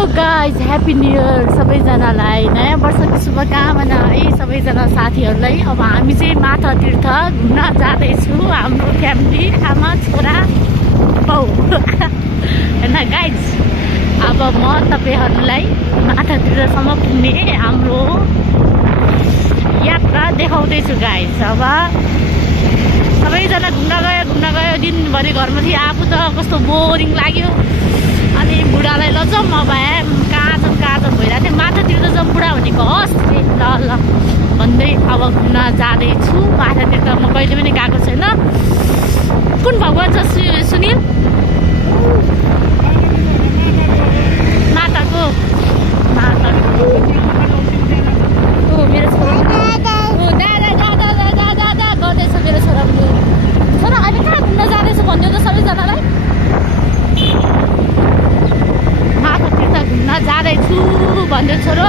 Guys happy new year सबैजनालाई, नयाँ वर्षको शुभकामना है सबैजना साथीहरूलाई। अब हामी चाहिँ माथा तीर्थ घुम्न जाँदैछु, हाम्रो फ्यामिली, आमा छोरा बाउ होइन गाइज। अब म तपाईँहरूलाई माथा तीर्थसम्म पुग्ने हाम्रो यात्रा देखाउँदैछु गाइज। अब सबैजना घुम्न गयो दिनभरि घरमा थियो, आफू त कस्तो बोरिङ लाग्यो। अनि बुढालाई लजाउँ म भए कहाँ जाउँ भइरहेको थियो। माथा तीर्थ जाउँ बुढा भनेको हस् ल ल भन्दै अब घुम्न जाँदैछु माथा तीर्थ। म कहिले पनि गएको छैन। कुन भगवान छ सुनिल? माताको मेरो छोरा दादा गर्दैछ। मेरो छोरा अहिले कहाँ घुम्न जाँदैछु भनिदियो त सबैजनालाई। माथा तीर्थ घुम्न जाँदैछु भन्दै छोरो।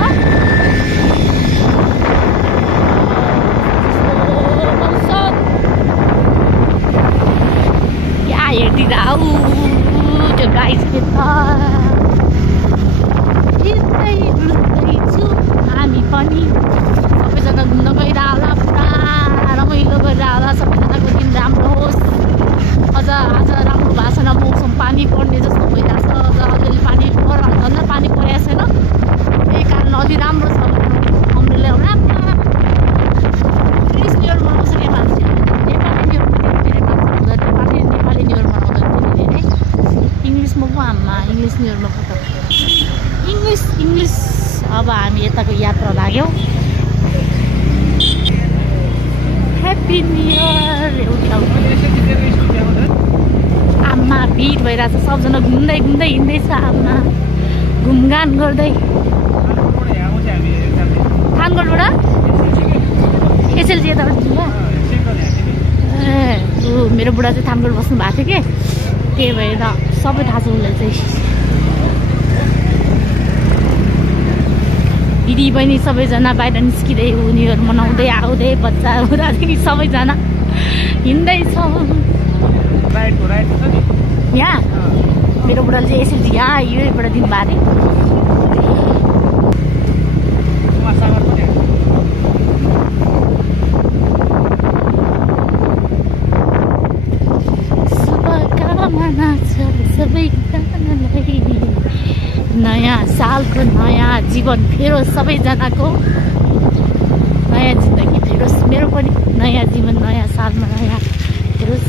या हेर्दिँदा आऊ त्यो गाइसको त हिँड्दैछु हामी पनि। सबैजना घुम्न गइरह होला, पुरा रमाइलो गरिरह होला। सबैजनाको दिन राम्रो होस्। अझ आज राम्रो भएको छैन, मौसम पानी पर्ने जस्तो भइरहेछ। अझ अलिअलि पानी झन् पानी परेको छैन, त्यही कारण अलि राम्रो छ। हामीले इङ्ग्लिस न्यु इयर मनाउँछ क्या मान्छे, नेपाली न्यु इयर धेरै मान्छे हुँदैन। नेपाली न्यु इयर मनाउँदैन धेरै नै। इङ्ग्लिसमा पो हाममा इङ्ग्लिस न्यु इयरमा पो इङ्ग्लिस। अब हामी यताको यात्रा लाग्यौँ। ह्याप्पी न्यु इयर एउटा आमा भिड भइरहेछ। सबजना घुम्दै हिँड्दैछ आमा, घुमघाम गर्दै। थानगढबाट एसएलजी यताबाट जाऊँ। मेरो बुढा चाहिँ थानगढ बस्नु भएको थियो कि, त्यही भएर सबै थाहा छ उसलाई चाहिँ। दिदी बहिनी सबैजना बाहिर निस्किँदै न्यु इयर मनाउँदै आउँदै, बच्चा बुढादेखि सबैजना हिँड्दैछौँ। यहाँ मेरो बुढाले चाहिँ एसएलजी यहाँ यहीँबाट दिनुभएको थियो। शुभकामना छ सबैजनालाई, नयाँ सालको नयाँ जीवन फेरोस्। सबैजनाको नयाँ जिन्दगी फेरोस्, मेरो पनि नयाँ जीवन नयाँ सालमा नयाँ फेरोस्।